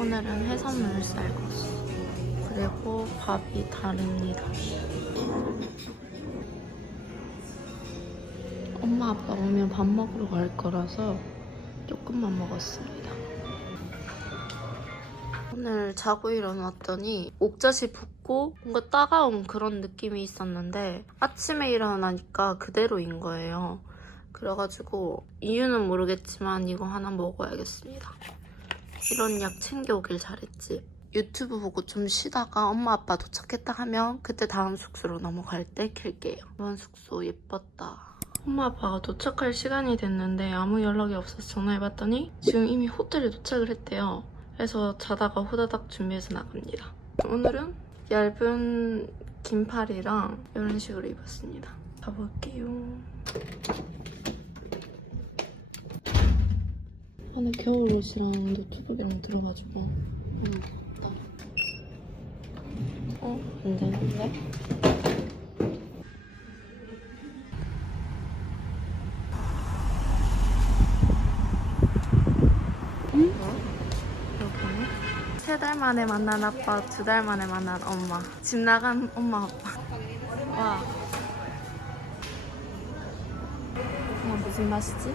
오늘은 해산물 쌀국수 그리고 밥이 다릅니다. 엄마 아빠 오면 밥 먹으러 갈 거라서 조금만 먹었습니다. 오늘 자고 일어났더니 옥자시 붓고 뭔가 따가운 그런 느낌이 있었는데 아침에 일어나니까 그대로인 거예요. 그래가지고 이유는 모르겠지만 이거 하나 먹어야겠습니다. 이런 약 챙겨오길 잘했지. 유튜브 보고 좀 쉬다가 엄마 아빠 도착했다 하면 그때 다음 숙소로 넘어갈 때 켤게요. 이번 숙소 예뻤다. 엄마 아빠가 도착할 시간이 됐는데 아무 연락이 없어서 전화해봤더니 지금 이미 호텔에 도착을 했대요. 그래서 자다가 후다닥 준비해서 나갑니다. 오늘은 얇은 긴팔이랑 이런 식으로 입었습니다. 가볼게요. 안에 겨울옷이랑 노트북이랑 들어가지고 안 되는데? 응? 여기네? 3달 만에 만난 아빠, 2달 만에 만난 엄마. 집 나간 엄마 아빠. 와. 이거 무슨 맛이지?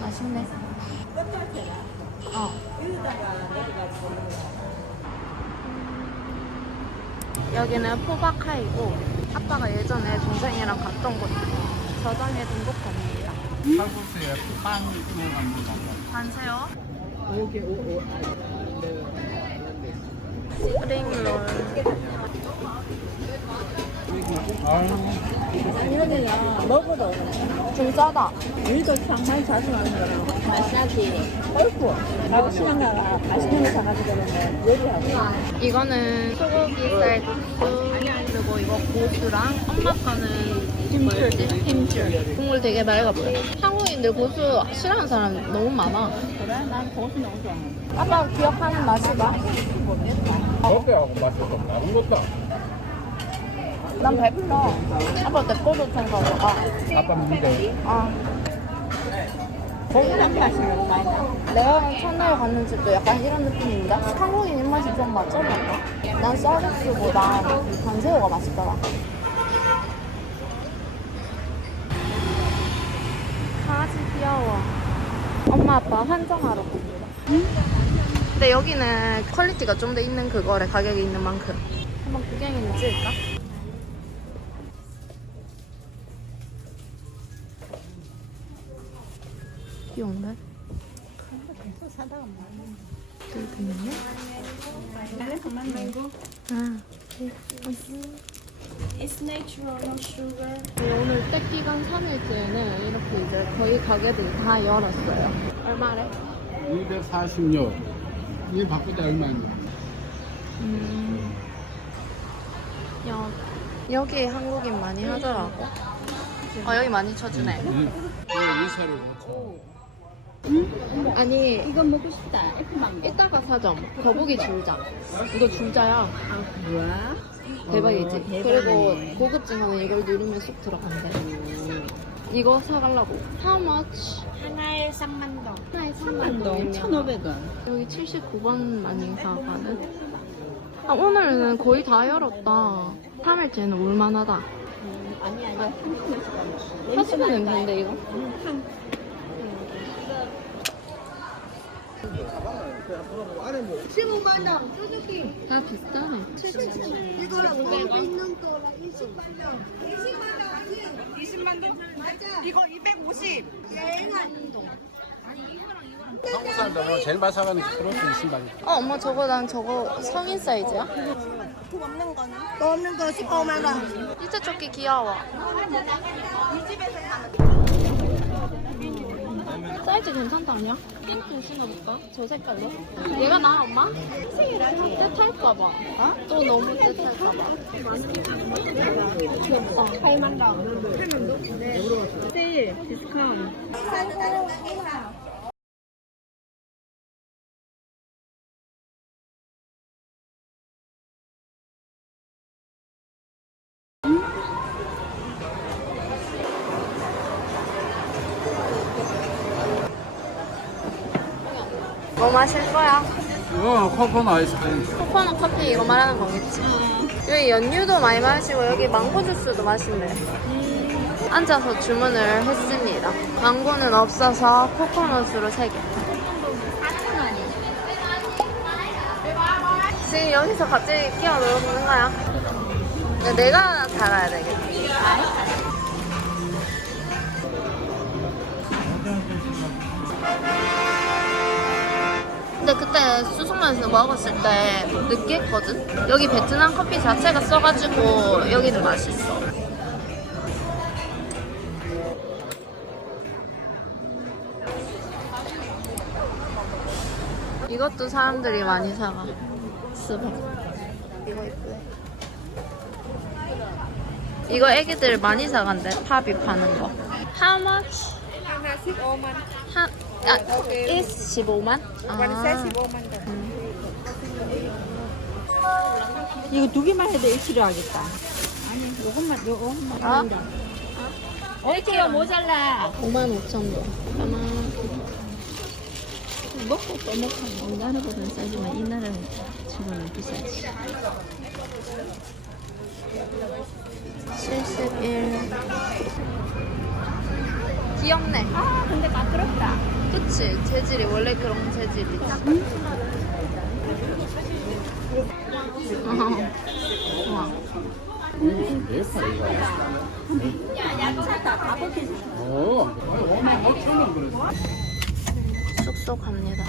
맛있네. 여기는 포바카이고 아빠가 예전에 동생이랑 갔던 곳 저장해둔 곳 겁니다. 칼국수에 빵 들어갑니다. 반세요. 오게 오오. 스프링롤. 이거는요 먹어도 좀 짜다. 우리도 정말 자주 하는 거라 마사지 골프 하고 시간 가가 맛있는 거 사가지고 요리하고 이거는 소고기 쌀국수 그리고 이거 고수랑 엄마 거는 힘줄. 국물 되게 맑아 보여. 한국인들 고수 싫어하는 사람 너무 많아. 그래? 난 고수 너무 좋아하는데 아빠 기억하는 맛이 봐. 어때하고 맛이 좀 다른 것도. 난 배불러. 아빠 내 거도 좀 가져가. 아빠는 근데 고기랑 맛있는 거 많이 나 내가 첫날에 갔는 집도 약간 이런 느낌인데? 한국인 입맛이 좀 맞잖아. 난 쌀국수보다 반새우가 맛있더라. 강아지 귀여워. 엄마 아빠 환정하러 갑니다. 근데 여기는 퀄리티가 좀 더 있는 그거래. 가격이 있는 만큼. 한번 구경이나 찍을까? 귀여운데? 사다가 많이 뜯었네? 나는 그만 말고 It's natural, no sugar 오늘 때 기간 3일째는 이렇게 이제 거의 가게들이 다 열었어요. 얼마래? 246. 이 바꿀 때 얼마였냐? 여기 한국인 많이 하더라고. 여기 많이 쳐주네. 이사를 못 아니, 이거 먹고 싶다 애플망고 이따가 사자. 거북이 줄자. 이거 줄자야. 뭐야? 대박이지? 대박이네. 그리고 고급진화는 이걸 누르면 쏙 들어간대. 이거 사가려고. How much? 하나에 3만 동 하나에 3만 3만 동 1,500원 여기 79번 많이 사가는. 오늘은 거의 다 열었다. 3일째는 올만하다. 아니 사시는 냄새인데 이거? 15만 원, 쭈쭈기. 다 비싸네. 이거랑 뭐 있는 거랑 20만 원. 20만 동? 맞아. 이거 250. 여행 아닌 동. 한국 사람들은 제일 많이 사가는 게 크로스 20만. 엄마 저거 성인 사이즈야? 돈 없는 거는? 돈 없는 거 15만 원. 진짜 조끼 귀여워. 사이즈 괜찮다 아니야? 핑크 신어볼까? 저 색깔로? 얘가 나아 엄마? 뜻할까봐. 어? 또 너무 뜻할까봐. 귀엽다. 8만 동 세일 디스카운트 뭐 마실 거야? 이거 코코넛 아이스크림. 코코넛 커피 이거 말하는 거겠지? 여기 연유도 많이 마시고 여기 망고 주스도 마신대. 앉아서 주문을 했습니다. 망고는 없어서 코코넛으로 3개. 지금 여기서 갑자기 끼어들어오는 거야? 내가 달아야 되겠지. 근데 그때 수송면에서 먹었을 때 느끼했거든? 여기 베트남 커피 자체가 써가지고 여기는 맛있어. 이것도 사람들이 많이 사가. 수박. 이거 예쁘네. 이거 애기들 많이 사간대. 팝이 파는 거. How much? 하나 15만. is 15만? 완세 15만 원. 이거 2개만 해도 1kg 하겠다. 아니, 요것만 아? 1kg 모자라. 55,000원. 먹고 또 먹고 우리나라보다는 싸지만 이 나라는 저거는 비싸지. 71. 귀엽네. 아, 근데 까다롭다. 그치? 재질이 원래 그런 재질이지. 우와. 예뻐 이거. 야차다. 다 벗겨져. 오. 55,000원 그랬어. 숙소 갑니다.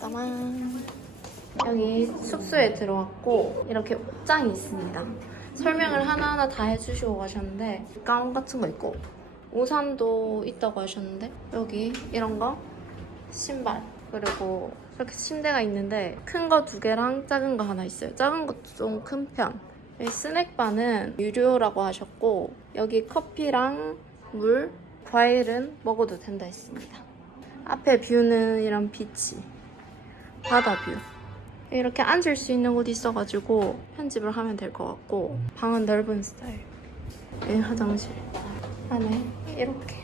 따만. 여기 숙소에 들어왔고 이렇게 옷장이 있습니다. 설명을 하나하나 다 해주시고 가셨는데 가운 같은 거 있고 우산도 있다고 하셨는데 여기 이런 거 신발 그리고 이렇게 침대가 있는데 큰 거 2개랑 작은 거 하나 있어요. 작은 것도 좀 큰 편. 여기 스낵바는 유료라고 하셨고 여기 커피랑 물, 과일은 먹어도 된다 했습니다. 앞에 뷰는 이런 비치, 바다 뷰. 이렇게 앉을 수 있는 곳이 있어가지고 편집을 하면 될 것 같고 방은 넓은 스타일. 여기 화장실 안에 이렇게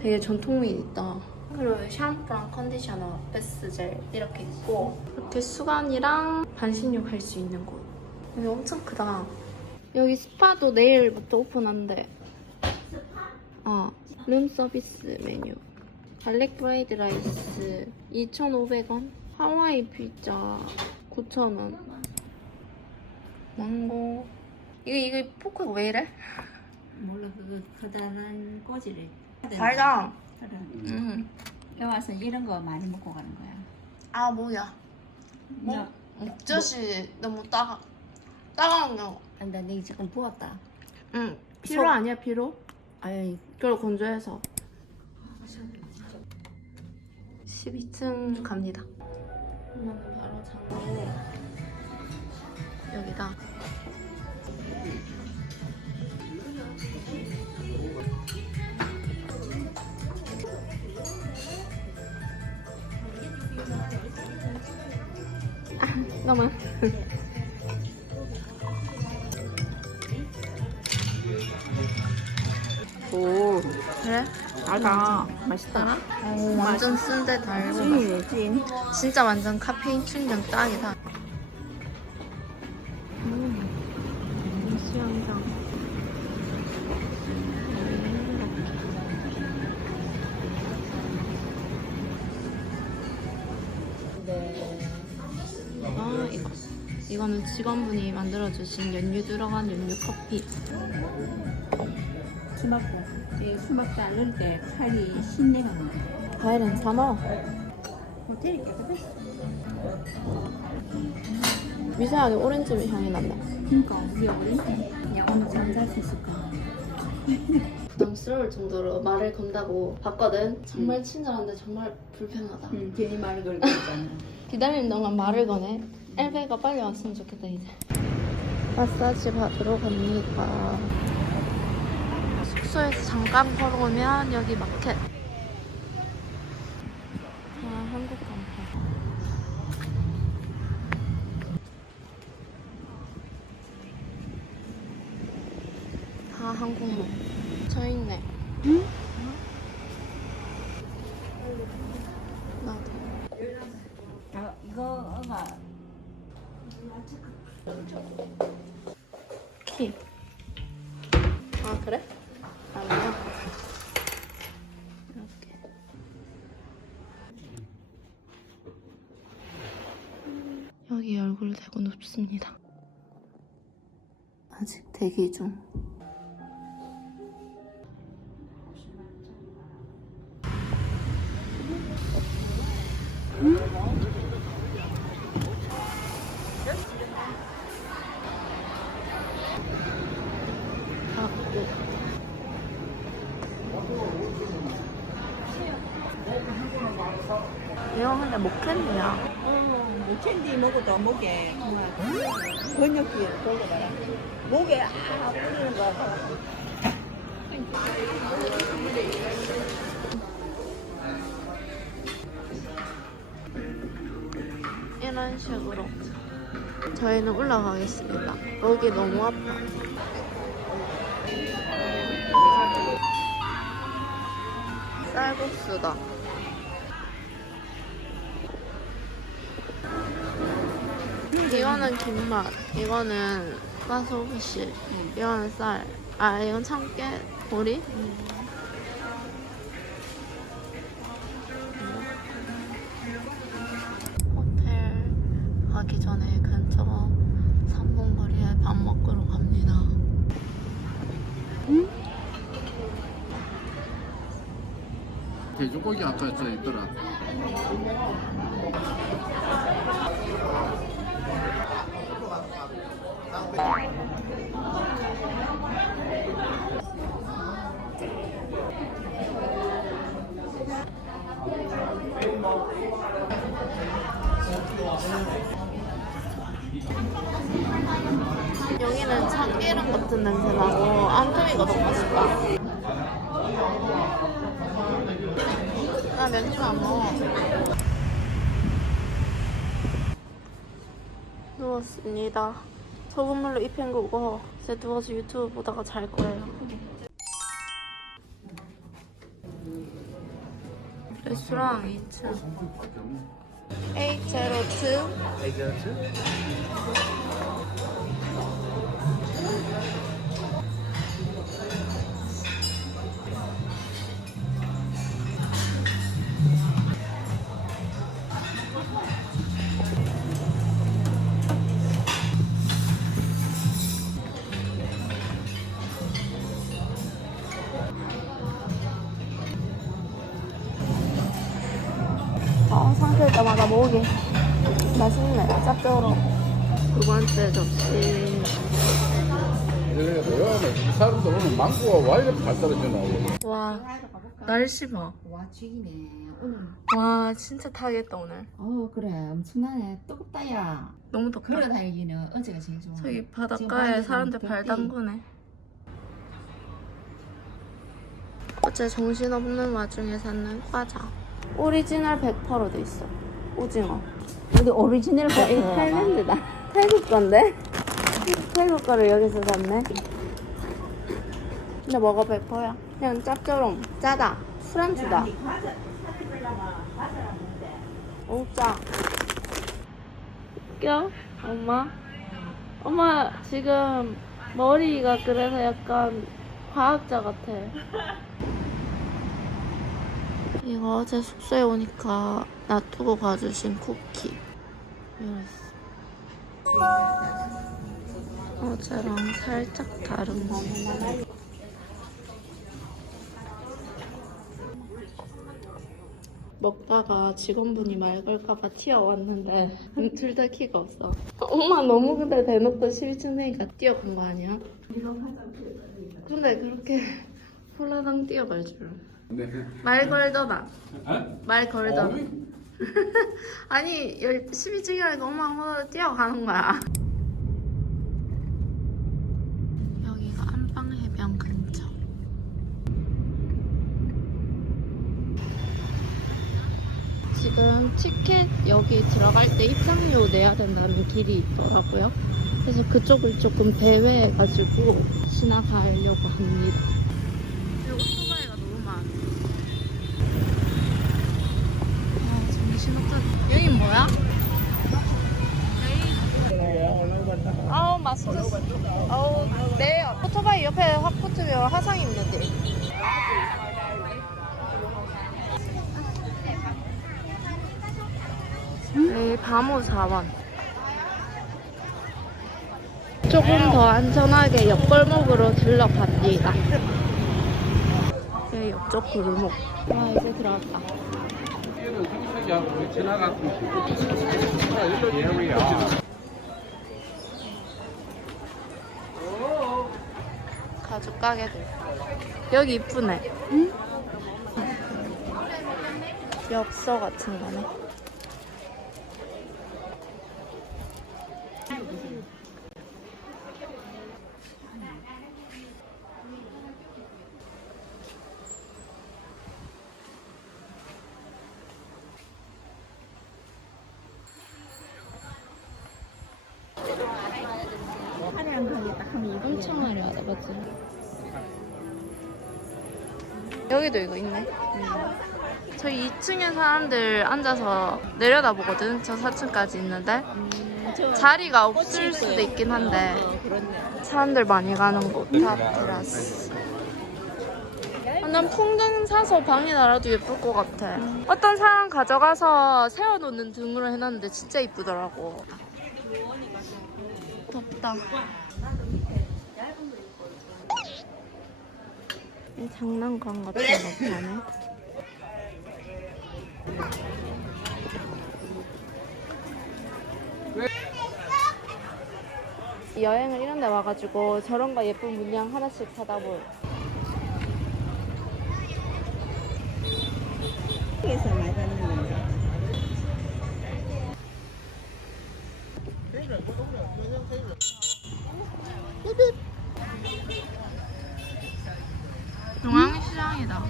되게 전통미 있다. 그리고 샴푸랑 컨디셔너, 베스젤 이렇게 있고 이렇게 수건이랑 반신욕 할 수 있는 곳. 여기 엄청 크다. 여기 스파도 내일부터 오픈한대. 룸 서비스 메뉴. 갈릭 프라이드 라이스 2,500원. 하와이 피자 9,000원. 망고. 이거 포크가 왜 이래? 몰라, 그거 커다란 꼬지를. 달다. 여기 와서 이런 거 많이 먹고 가는 거야. 아 뭐야? 목젖이 너무 따가운 거. 근데 내 지금 부었다. 응. 피로 아니야 피로? 아유, 그걸 건조해서. 12층 갑니다. 엄마는 바로 장고 여기다. 너무. 오, 그래? 달다. 맛있다. 완전 쓴데 달고. 찐이네, 찐. 진짜 완전 카페인 충전 딱이다. 수영장. 아, 이거는 직원분이 만들어주신 연유 들어간 연유 커피. 수박고. 수박 자를 때 칼이 신내가 나. 과일은 사 먹어. 호텔이 깨끗했어. 미세하게 오렌지 향이 난다. 그러니까 우리 어린이 그냥 오늘 잠 잘 수 있을까? 부담스러울 정도로 말을 건다고 봤거든. 정말 친절한데 정말 불편하다. 응, 괜히 말을 걸고 있잖아. 기다리는 동안 말을 거네. 엘베가 빨리 왔으면 좋겠다 이제. 마사지 받으러 갑니다. 숙소에서 잠깐 걸어오면 여기 마켓. 한국 간판. 한국무. 저 있네. 나도. 이거가 키. 아 그래? 아니야. 이렇게. 여기 얼굴 대고 눕습니다. 아직 대기 중. 이거 근데 목캔디야. 목캔디 먹어도 목에 정말 번역기 돌려봐라. 목에 뿌리는 거 봐. 이런 식으로 저희는 올라가겠습니다. 여기 너무 아파. 쌀국수다. 이거는 김맛, 이거는 가소부시, 이거는 쌀. 아, 이건 참깨 보리? 호텔 가기 전에 근처 3분 거리에 밥 먹으러 갑니다. 돼지고기 아까 저 있더라. 여기는 참기름 같은 냄새 나고 앙금이가 너무 맛있다. 나 맥주 안 먹어. 누웠습니다. 소금물로 입 헹구고 이제 누워서 유튜브 보다가 잘 거예요. 레스토랑 2층 A02 상태일 때마다 먹으게 맛있네. 짭조름. 두 번째 접시. 이 사람도 오늘 망고가 와 이렇게 잘 떨어지나. 와, 날씨 봐. 와 죽이네 오늘. 와, 진짜 타겠다 오늘. 그래 엄청나네. 뜨겁다 야. 너무 덥다. 걸어 다니기는 어제가 제일 좋아. 저기 지금 바닷가에 바다에서 사람들 발 덥디. 담그네. 어제 정신없는 와중에 샀는 과자. 오리지널 100%로 돼 있어. 오징어. 여기 오리지널 이거 타일랜드다. 태국 건데? 태국 거를 여기서 샀네. 근데 뭐가 100%야? 그냥 짭조름. 짜다. 술안주다. 오, 짜. 웃겨? 엄마? 엄마 지금 머리가 그래서 약간 과학자 같아. 이거 어제 숙소에 오니까 놔두고 가주신 쿠키. 이랬어. 어제랑 살짝 다른 거. 먹다가 직원분이 말 걸까봐 튀어왔는데 둘 다 키가 없어. 엄마 너무 근데 대놓고 12층 되니까 뛰어간 거 아니야? 근데 그렇게 홀라당 뛰어갈 줄. 말 걸더나. 말 걸더나. 아니 12층이라니까 엄마 아무나 뛰어가는 거야. 여기가 안방해변 근처. 지금 티켓 여기 들어갈 때 입장료 내야 된다는 길이 있더라고요. 그래서 그쪽을 조금 배회해가지고 지나가려고 합니다. 여기 오토바이가 너무 많아. 아, 정신없다. 여긴 뭐야? 아우, 맛있겠어. 아우, 네. 오토바이 옆에 확 붙으면 화상 입는데. 네, 밤호 4원. 조금 더 안전하게 옆골목으로 둘러갑니다. 네, 옆쪽 골목. 와, 이제 들어왔다. 가죽 가게들. 여기 이쁘네. 응? 엽서 같은 거네. 화려한 가게 딱 하면 이쁘게. 엄청 화려하다, 맞지? 여기도 이거 있네. 저희 2층에 사람들 앉아서 내려다보거든. 저 4층까지 있는데 자리가 없을 수도 있긴 한데 그렇네. 사람들 많이 가는 곳. 탑테라스. 난 풍등 사서 방에 달아도 예쁠 것 같아. 어떤 사람 가져가서 세워놓는 등으로 해놨는데 진짜 이쁘더라고. 덥다. 이 장난감 같은 거 파네. 여행을 이런 데 와가지고 저런 거 예쁜 문양 하나씩 찾아볼. 에서 맞았는 건데. 중앙시장이다.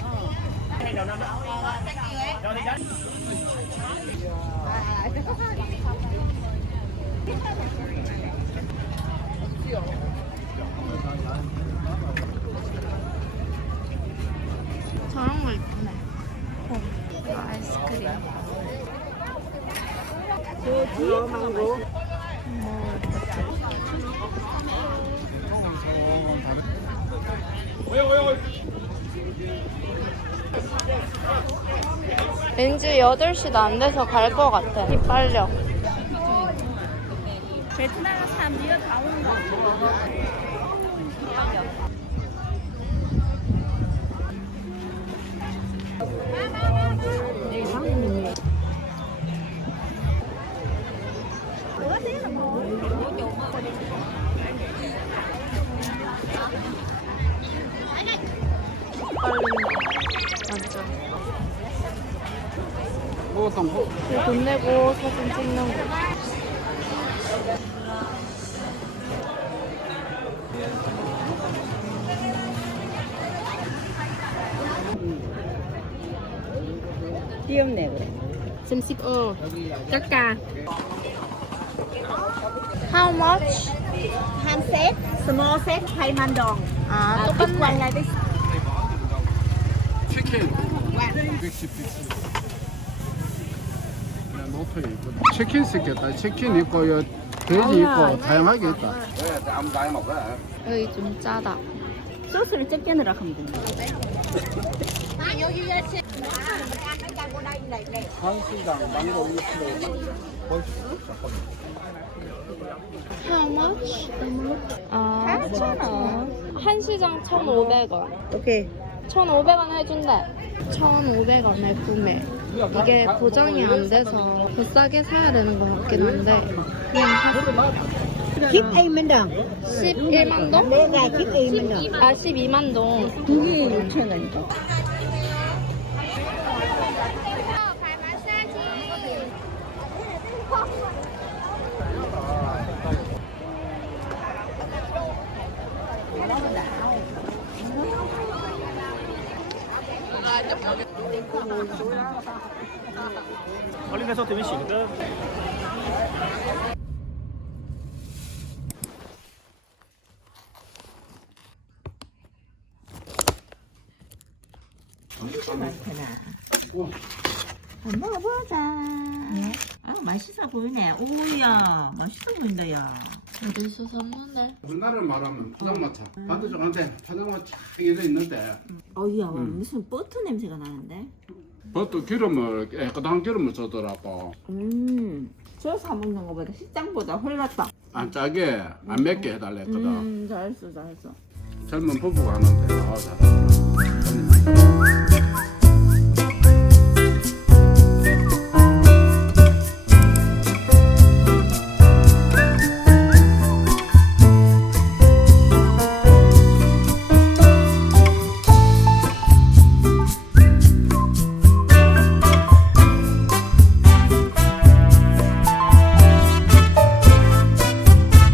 저런 거 이쁘네. 아이스크림. 저 뒤에 망고. 왠지 8시도 안 돼서 갈 것 같아. 이 빨려. 베트남 사람들이 다 오는 거 같아. 완전. 어떤 거? 돈 내고 사진 찍는 거. 귀엽네 그래. 깎아. How much? 한 셋, small set 8만 동. 아, big one 똑같네. like this. 치킨 110 피스. 노트 있거든. 치킨 시켰다. 치킨 있고 요 돼지 있고 다양하게 있다. 여기 좀 짜다. 소스를 적게 넣으라 하면 된다. 한시장 망고 1kg. How much? 아, 1,000원. 한 시장 1,500원. 오케이. 1,500원 해준대. 1,500원에 구매. 이게 보정이 안 돼서 더 싸게 사야 되는 것 같긴 한데 그냥 샀어. 킵 8만 동. 11만 동? 내가 킵 8만 동. 아, 12만 동. 두 개에 6,000원이다. 많구나. 오. 한번 먹어보자. 아, 맛있어 보이네. 오야, 맛있어 보인다, 야. 어디서 샀는데? 우리나라를 말하면 포장마차. 반대쪽한테 포장마차 쫙 이래 있는데 어이야, 무슨 버터 냄새가 나는데? 그것도 기름을 깨끗한 기름을 쓰더라고. 저 사먹는 거보다 식당보다 훨 낫다. 안 짜게 안 맵게 해달랬거든. 잘했어, 잘했어. 젊은 부부가 하는데 잘하더라.